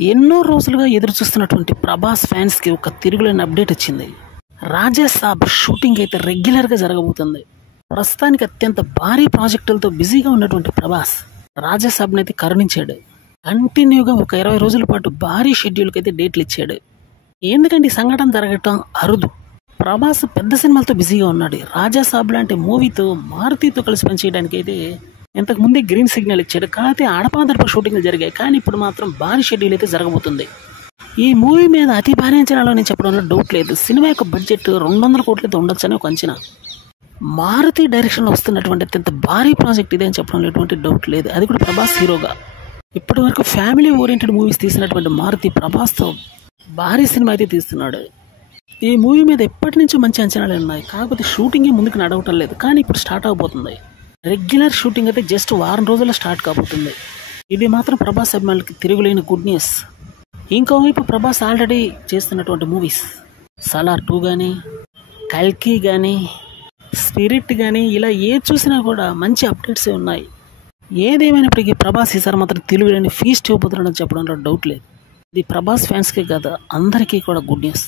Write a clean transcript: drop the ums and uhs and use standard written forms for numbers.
ఎన్నో రోజులుగా ఎదురు చూస్తున్నటువంటి ప్రభాస్ ఫ్యాన్స్కి ఒక తిరుగులేని అప్డేట్ వచ్చింది. రాజా సాబ్ షూటింగ్ అయితే రెగ్యులర్గా జరగబోతుంది. ప్రస్తుతానికి అత్యంత భారీ ప్రాజెక్టులతో బిజీగా ఉన్నటువంటి ప్రభాస్ రాజా సాబ్ని అయితే కరుణించాడు. కంటిన్యూగా ఒక 20 రోజుల పాటు భారీ షెడ్యూల్కి అయితే డేట్లు ఇచ్చాడు. ఎందుకంటే ఈ సంఘటన జరగటం అరుదు. ప్రభాస్ పెద్ద సినిమాలతో బిజీగా ఉన్నాడు. రాజా సాబ్ లాంటి మూవీతో మారుతితో కలిసి పనిచేయడానికి అయితే ఇంతకు ముందే గ్రీన్ సిగ్నల్ ఇచ్చాడు. కాకపోతే ఆడపాదడప షూటింగ్లు జరిగాయి. కానీ ఇప్పుడు మాత్రం భారీ షెడ్యూల్ అయితే జరగబోతుంది. ఈ మూవీ మీద అతి భారీ అంచనాలో నేను చెప్పడంలో డౌట్ లేదు. సినిమా యొక్క బడ్జెట్ 200 కోట్లయితే ఉండొచ్చని ఒక అంచనా. మారుతి డైరెక్షన్లో వస్తున్నటువంటి అత్యంత భారీ ప్రాజెక్ట్ ఇదే అని చెప్పడంలో ఎటువంటి డౌట్ లేదు. అది కూడా ప్రభాస్ హీరోగా. ఇప్పటి వరకు ఫ్యామిలీ ఓరియంటెడ్ మూవీస్ తీసినటువంటి మారుతి ప్రభాస్తో భారీ సినిమా అయితే తీస్తున్నాడు. ఈ మూవీ మీద ఎప్పటి నుంచో మంచి అంచనాలు ఉన్నాయి. కాకపోతే షూటింగే ముందుకు నడవటం లేదు. కానీ ఇప్పుడు స్టార్ట్ అవబోతుంది. రెగ్యులర్ షూటింగ్ అయితే జస్ట్ వారం రోజుల్లో స్టార్ట్ కాబోతుంది. ఇది మాత్రం ప్రభాస్ అభిమానులకి తిరుగులేని గుడ్ న్యూస్. ఇంకోవైపు ప్రభాస్ ఆల్రెడీ చేస్తున్నటువంటి మూవీస్ సలార్ 2 కానీ, కల్కి కానీ, స్పిరిట్ కానీ ఇలా ఏది చూసినా కూడా మంచి అప్డేట్సే ఉన్నాయి. ఏదేమైనప్పటికీ ప్రభాస్ ఈసారి మాత్రం తిరుగులేని ఫీస్ట్ ఇవ్వబోతున్నాడని చెప్పడంలో డౌట్ లేదు. ఇది ప్రభాస్ ఫ్యాన్స్కే కాదు, అందరికీ కూడా గుడ్ న్యూస్.